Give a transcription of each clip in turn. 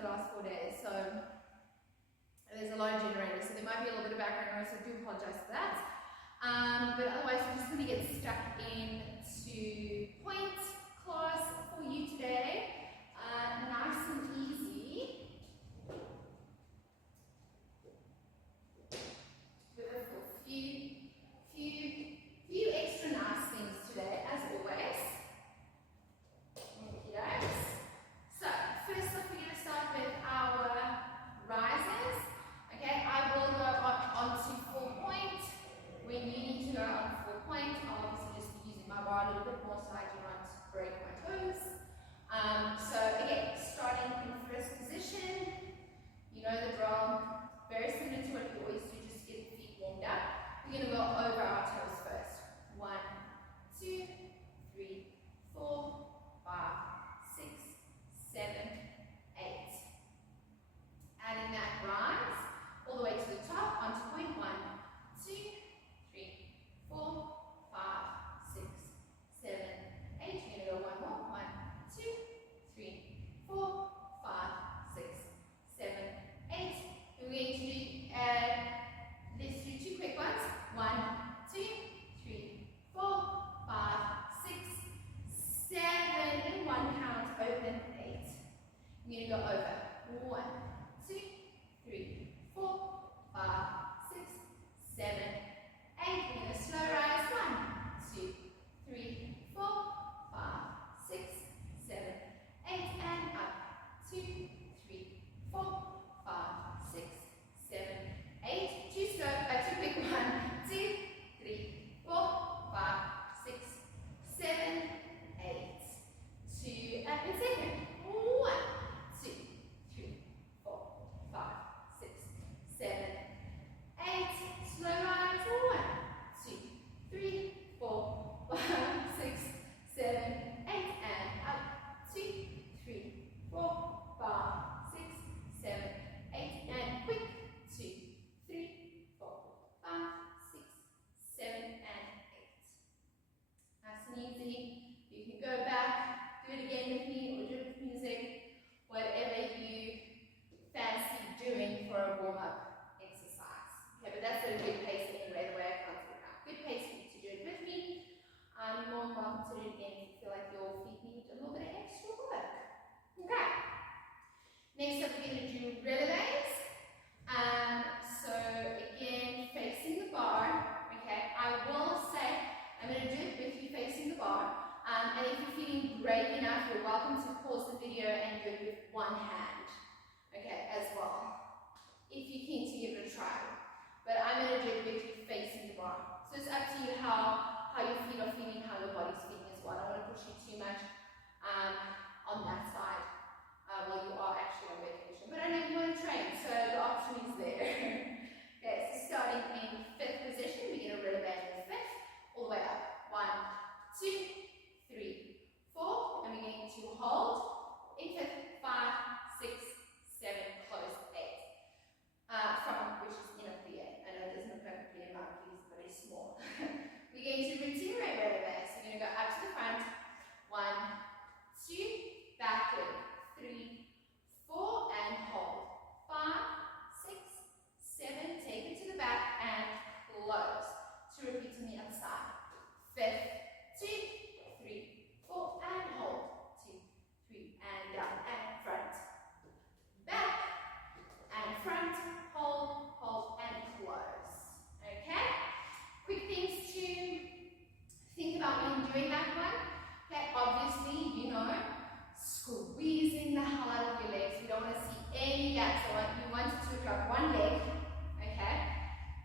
the last 4 days, so there's a lot of generators, so there might be a little bit of background noise, so I do apologize for that. But otherwise, we're just going to get stuck into Pointe class for you today. Nice and easy. With a few extra nice things today, as always. Okay, so first off, we're going to start with our rises. Okay, I will go on to 4 point. When you need to go on 4 point, I'll obviously just be using my bar a little bit more so I do not break my toes. So again, starting in first position, you know the drill, very similar to what we always do, just get the feet warmed up. We're going to go over our toes first. 1, 2, 3, 4, 5, 6, 7, 8. Adding that rise all the way to the top onto point 1, 2, 3, 4, 5, 6, 7, 8. We're going to go one more. 1, 2, 3, 4, 5, 6, 7, 8. And we're going to add, let's do 2 quick ones. 1, 2, 3, 4, 5, 6, 7. In 1 count, open 8. I'm going to go over. 1, 2, 3, 4, 5, 6, 7, 8. We're going to slow rise. 1, 2, 3, 4, 5, 6, 7, 8, and up. 2, 3, 4, 5, 6, 7, 8. 2 slow, 2 quick. 1, 2, 3, 4, 5, 6, 7, 8. 2 up in second. 1, 2, 3, 4, 5, 6, 7, 8. Slow rise. 1, 2, 3, 4, 5, 6, 7, 8, and up. 2, 3, 4, 5, 6, 7, 8, and quick. 2, 3, 4, 5, 6, 7, and 8. Nice and easy. You can go back, do it again with me, or do it with music, whatever you fancy doing for a warm-up exercise. Okay, but that's at a good pace anyway, the way I count it out. Good pace for you to do it with me. You're more than welcome to do it again if you feel like your feet need a little bit of extra work. Okay. Next up, we're going to do relevés. So again, facing the bar. Okay, I will say I'm going to do it with you facing the bar. And if you're feeling brave enough, you're welcome to pause the video and do it with one hand. Okay, as well. If you're keen to give it a try. But I'm going to do it with you facing the bar. So it's up to you how your feet are feeling, how your body's feeling as well. I don't want to push you too much on that side while you are actually on vacation. But I know you want to train, so the option is there. Okay, so starting in 5th position, we get a relevé in the 5th, all the way up. 1, 2, 3, 4, and we're going to hold in 5th, 5, 6, 7, close 8. From which is in a plie. I know it doesn't look like a plie, my plie is very small. We're going to retiré relevés. So we're going to go up to the front. 1, 2, backward. 3, 4, and hold. 5, 6, 7, take it to the back and close. To repeat on the other side. 5th, 2, 3, 4, and hold. 2, 3, and down, and front. Back, and front, hold, hold, and close. Okay? Quick things to think about when you're doing that one. Okay, obviously, you know, squeezing the hell out of your legs. We don't want to see any gaps. You want it to look like one leg. Okay?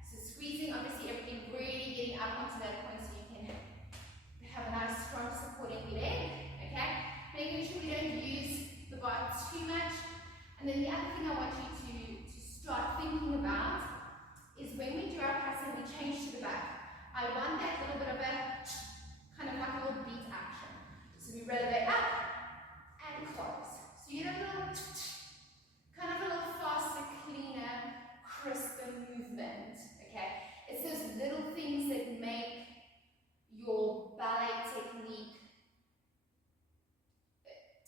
So squeezing, obviously, everything really getting up onto that point so you can have a nice strong supporting leg. Okay? Making sure we don't use the bar too much. And then the other thing I want you to start thinking about is when we do our pass and we change to the back, I want that little bit of a kind of like a little beat action. So we relevate up and close. So you get a little kind of a little faster, cleaner, crisper movement. Okay? It's those little things that make your ballet technique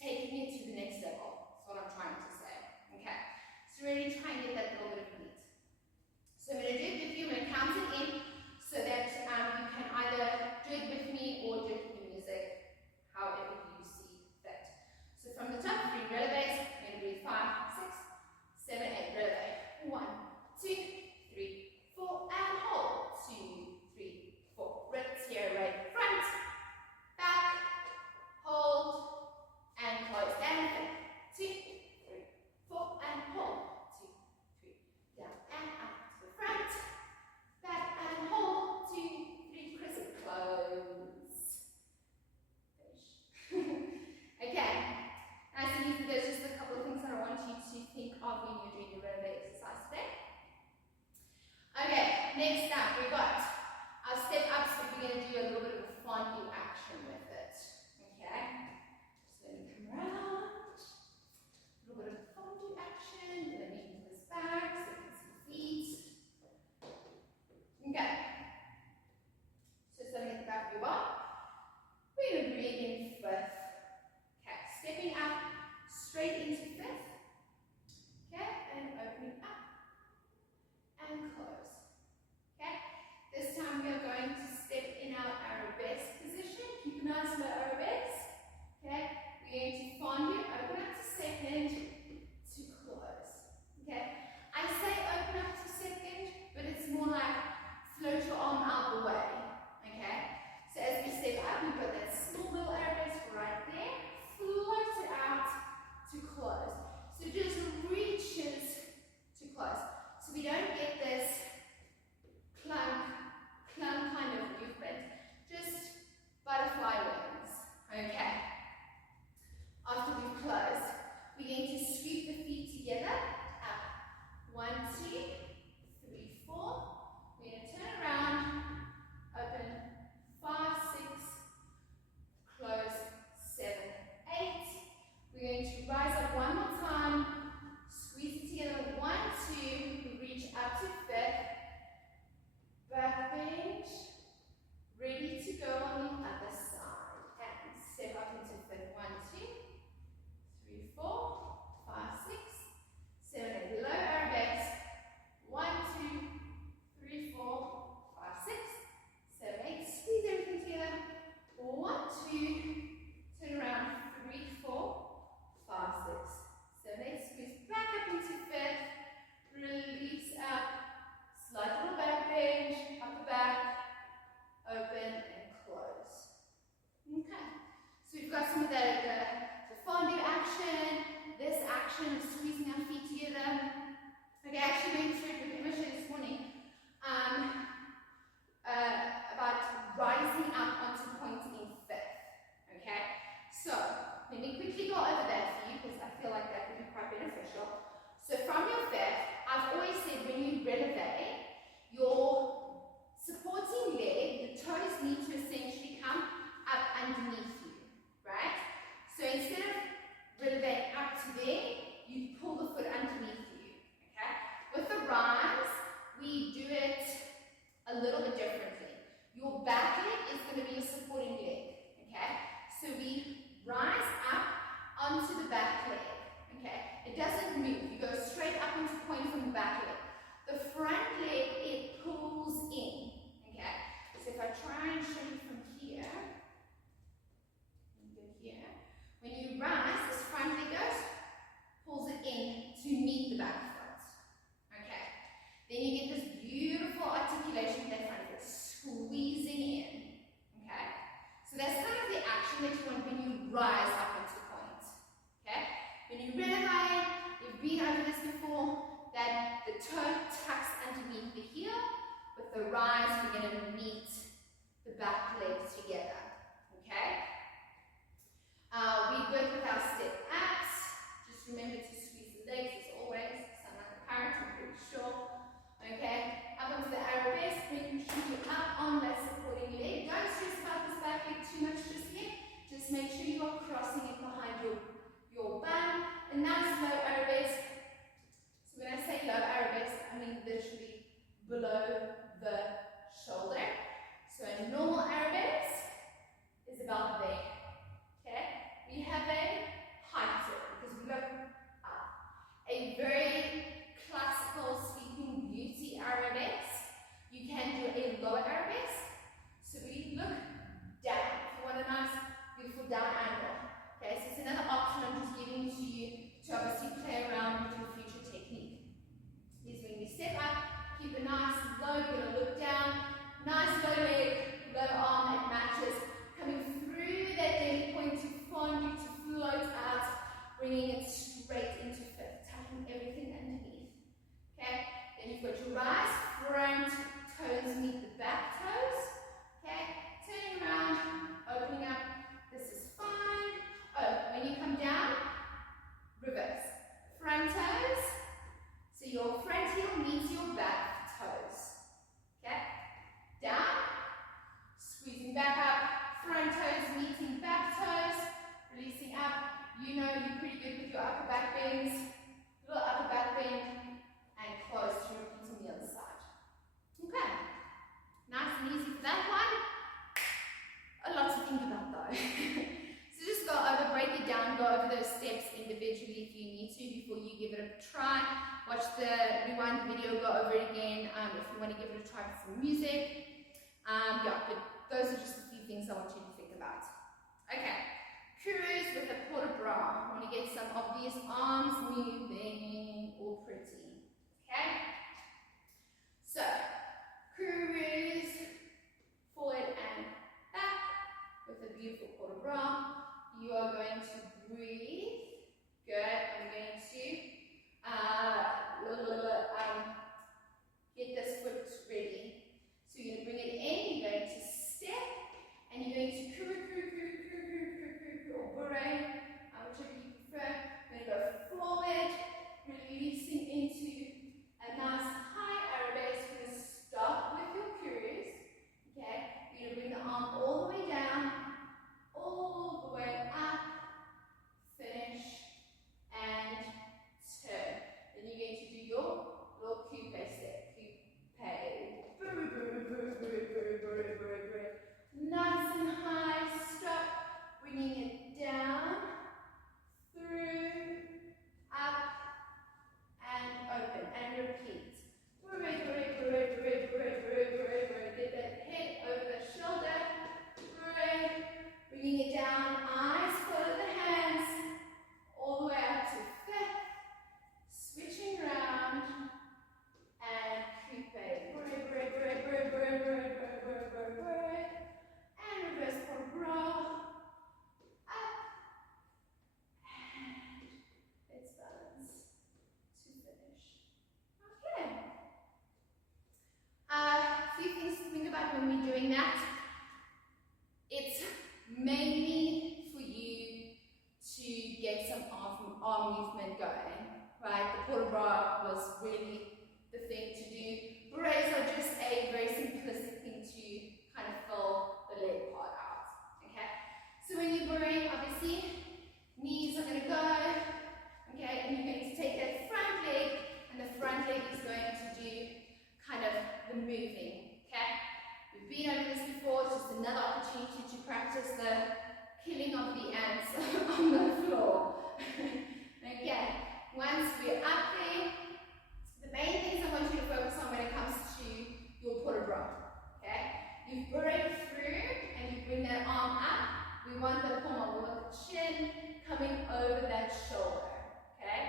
taking it to the next level. That's what I'm trying to say. to really try and get that little bit of meat. So I'm going to do it with you. I'm going to count it in so that you can either do it with me or do it with the music, however you see fit. So from the top, 3 relevés. I'm going to breathe 5, 6, 7, 8. Releve. 1, 2, 3, 4, and hold. 2, 3, 4. Rinse here, right front, back, hold, and close. And 2, 3, 4, and hold. 2, 3, down and up to the front, back and hold. 2, 3, crisp, close. Finish. Okay. Nice and easy. There's just a couple of things that I want you to think of when you're doing your releve exercise today. Okay, next up we got our step ups. We're going to do a little bit of a fondue action with it. Okay, so let me come around. A little bit of fondue action. Let me move this back so you can see feet. Okay, so starting at the back of your body, we're going to breathe in fifth. Okay, stepping up straight into fifth. Okay, and opening up and close. Okay, this time we are going to step in our arabesque position. Keep a nice low arabesque. Okay, we're going to fondue, open up to second, to close. Okay, I say open up to second, but it's more like float your arm out the way. Okay, so as we step up, we've got that small little arabesque right there. Float it out to close. So just reaches to close. So we don't get this clunk kind of movement. Just butterfly wings. Okay. After we've closed, we're going to scoop the feet together. Up. 1, 2, 3, 4. We're going to turn around. Open. 5, 6. Close. 7, 8. We're going to rise up one more time. Squeeze it together. 1, 2. Reach up to fifth. Back bench. Ready to go on the other side. And step up into fifth. 1, 2, 3, 4, 5, 6, 7, 8. Low arabesque. 1, 2, 3, 4, 5, 6, 7, 8. Squeeze everything together. 1, 2. Turn around. 3, 4, 5, 6, 7, 8. Squeeze back up into fifth. Release up. Slight little back bend. Upper back. Open and close. Okay. So we've got some of the fondue action. This action of squeezing our feet together. Okay, I actually went through it with Emma this morning. About rising up onto point in fifth. Okay. So let me quickly go over that for you because I feel like that would be quite beneficial. So from your fifth, I've always said when you releve, your supporting leg, the toes need to essentially come up underneath you, right? So instead of releving up to there, you pull the foot underneath you, okay? With the rise, we do it a little bit differently. Your back leg is going to be your supporting leg, okay? So we rise up onto the back leg, okay? It doesn't move. You go straight up into point from the back leg. The front leg, it pulls in, okay? So if I try and show you from here, when you rise, this front leg goes, pulls it in to meet the back foot, okay? Then you get this beautiful articulation with that front foot, squeezing in, okay? So that's kind of the action that you want when you rise up into point, okay? When you releve, you've been over this before, that the toe tucks underneath the heel. With the rise, we're going to meet the back leg. you know you're pretty good with your upper back bends, little upper back bend, and close to repeat on the other side. Okay, nice and easy for that one. A lot to think about though. So just go over, break it down, go over those steps individually if you need to before you give it a try. Watch rewind the video, go over it again if you want to give it a try with some music. Yeah, but those are just a few things I want you to think about. Okay, cruise with a port bras. I want to get some of these arms moving all pretty. Okay, so cruise forward and back with a beautiful port bras. You are going to breathe. Good. I'm going to get this foot ready. So you're going to bring it in, you're going to step, and you're going to or beret, whichever you prefer. You're going to go forward, releasing into a nice high arabesque. You're going to stop with your cruise. Okay, you're going to bring the arm all the way down, all the way up, finish, and turn. Then you're going to do your little coupe step. Nice and high, stop, bringing it down, through, up, and open, and repeat. Get that head over the shoulder, bringing it down, eyes follow the hands, all the way up to fifth, switching around, and coupe. And reverse for bra. Up. And let's balance to finish. Okay. A few things to think about when we're doing that. It's mainly for you to get some arm movement going, right? The port bras was really the thing to do. Berets are just a very simplistic thing to kind of fill the leg part out, okay? So when you beret, obviously, knees are going to go, okay? And you're going to take that front leg, and the front leg is going to do kind of the moving, okay? We've been over this before, it's just another opportunity to practice the killing of the ants on the floor. Okay, once we're up there, the main things I want you to focus on when it comes to your port bras, okay? You've buried through and you bring that arm up. We want the palm, we want the chin coming over that shoulder, okay?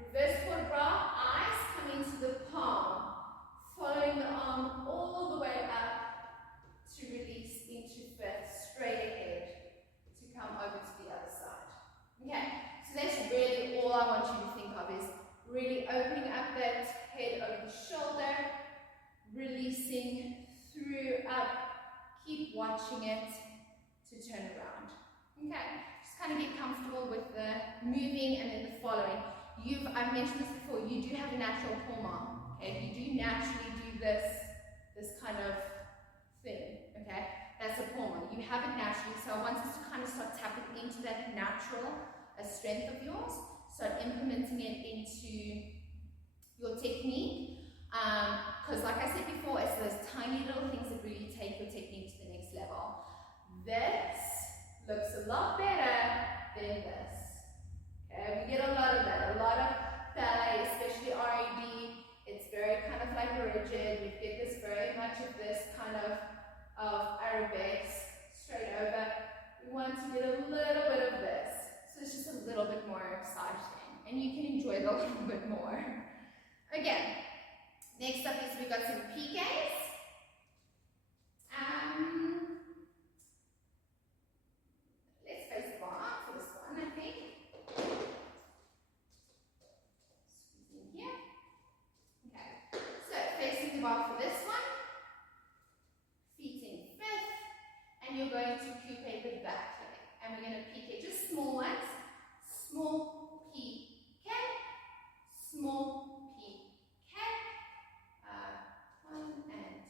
Reverse port bras, eyes coming to the palm, following the arm all the way up to release into fifth, straight ahead to come over to the other side. Okay, so that's really all I want you to think of is really opening up that head over the shoulder, releasing through, up, keep watching it to turn around. Okay, just kind of get comfortable with the moving and then the following. I've mentioned this before, you do have a natural hormone, okay? You do naturally do this kind of thing, okay? That's a hormone. You have it naturally, so I want us to kind of start tapping into that natural strength of yours, start implementing it into your technique, because like I said before, it's those tiny little things that really take your technique to the next level. This looks a lot better than this. Okay, we get a lot of that, a lot of ballet, especially RAD, it's very kind of like rigid. We get this very much of this kind of arabesque straight over. We want to get a little bit of this, so it's just a little bit more exciting, and you can enjoy it a little bit more. Again, next up is we've got some PKs. Let's face the bar for this one, I think. Squeeze in here. Okay, so facing the bar for this one. Feet in fifth, and you're going to coupe the back leg. And we're going to PK, just small ones. Small PK, small PK. 1 and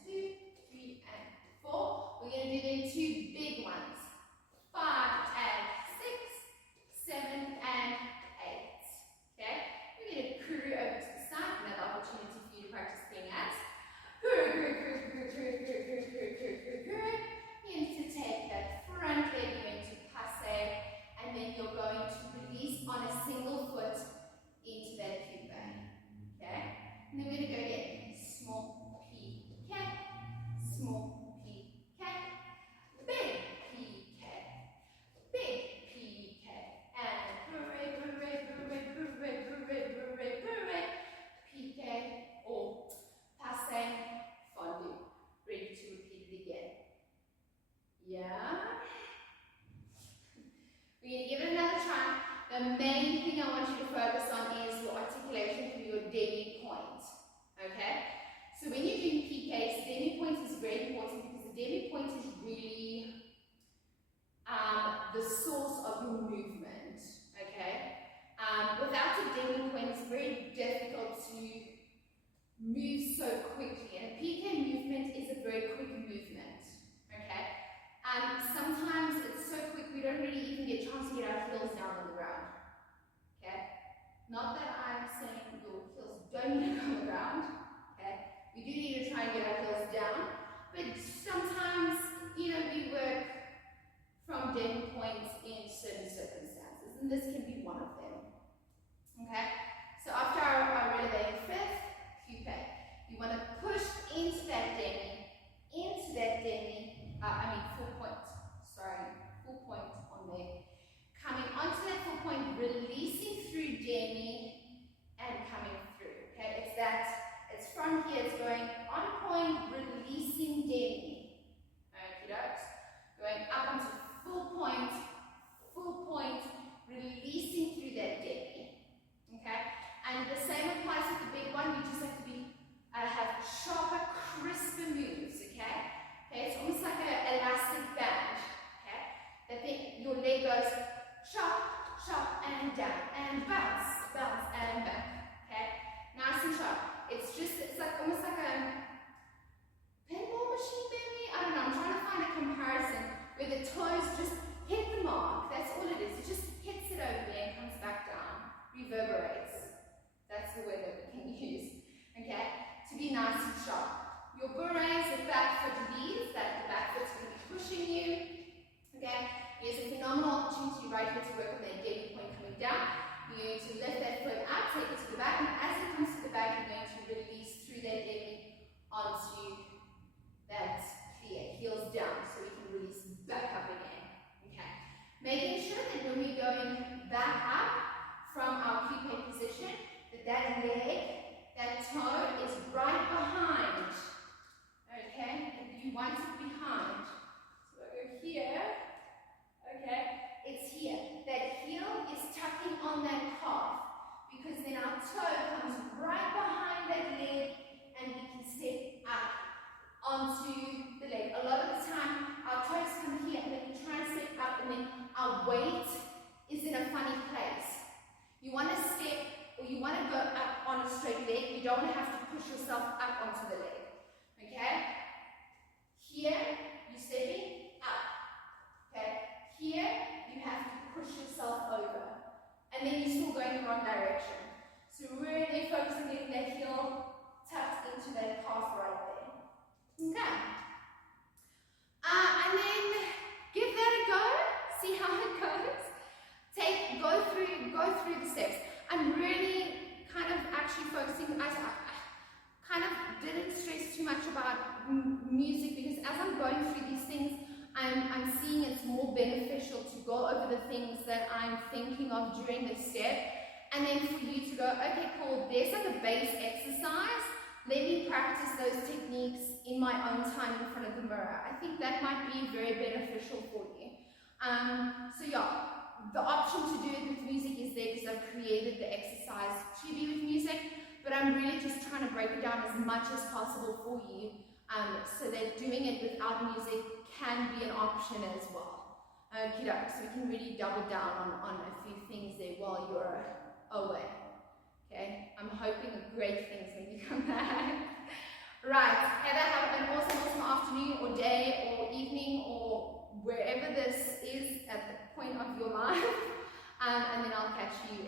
We do need to try and get our heels down, but sometimes, you know, we work from demi points in certain circumstances, and this can be one of them. Okay, so after our releve fifth, coupe, you want to push into that demi, full point, full point on there. Coming onto that full point, releasing through demi, and coming through. Okay, it's from here, it's going on point, releasing demi. Okay, going up onto full point, releasing through that demi. Okay, and the same applies with the big one. We just have to be have sharper, crisper moves. Okay, it's almost like an elastic band. Okay, that then your leg goes sharp, and down, and bounce, and back. Okay, nice and sharp. It's like almost like a pinball machine, maybe. I don't know. I'm trying to find a comparison where the toes just hit the mark. That's all it is. It just hits it over there and comes back down, reverberates. That's the word that we can use. Okay, to be nice and sharp. Your berets, the back foot leads, that the back foot's going to be pushing you. Okay, here's a phenomenal opportunity right here to work on that demi point coming down. You're going to lift that foot out, take it to the back, and as it comes to the back, you're going to release through that demi onto that clear, heels down, so we can release back up again. Okay, making sure that when we're going back up from our coupe position, that leg, that toe is right behind. Okay, and you want it behind. So I go here. Okay, it's here. That heel is tucking on that calf, because then our toe comes right behind that leg and we can step up onto the leg. A lot of the time our toes come here and then we try and step up and then our weight is in a funny place. You want to step, or you want to go up on a straight leg. You don't have to push yourself up onto the leg. Okay? Here, you're stepping up. Okay? Here, you have to push yourself over. And then you're still going the wrong direction. So really focus on getting that heel tucked into that calf right there. Okay. And then give that a go. See how it goes. Go through the steps. I'm really kind of actually focusing. I kind of didn't stress too much about music, because as I'm going through these things, I'm seeing it's more beneficial to go over the things that I'm thinking of during the step, and then for you to go, okay, cool, there's like a base exercise. Let me practice those techniques in my own time in front of the mirror. I think that might be very beneficial for you. So yeah, the option to do it with music is there because I've created the exercise to be with music, but I'm really just trying to break it down as much as possible for you, so that doing it without music can be an option as well. So we can really double down on a few things there while you're away. Okay, I'm hoping great things when you come back. Right, Heather, have an awesome afternoon or day or evening or wherever this is at the point of your life. And then I'll catch you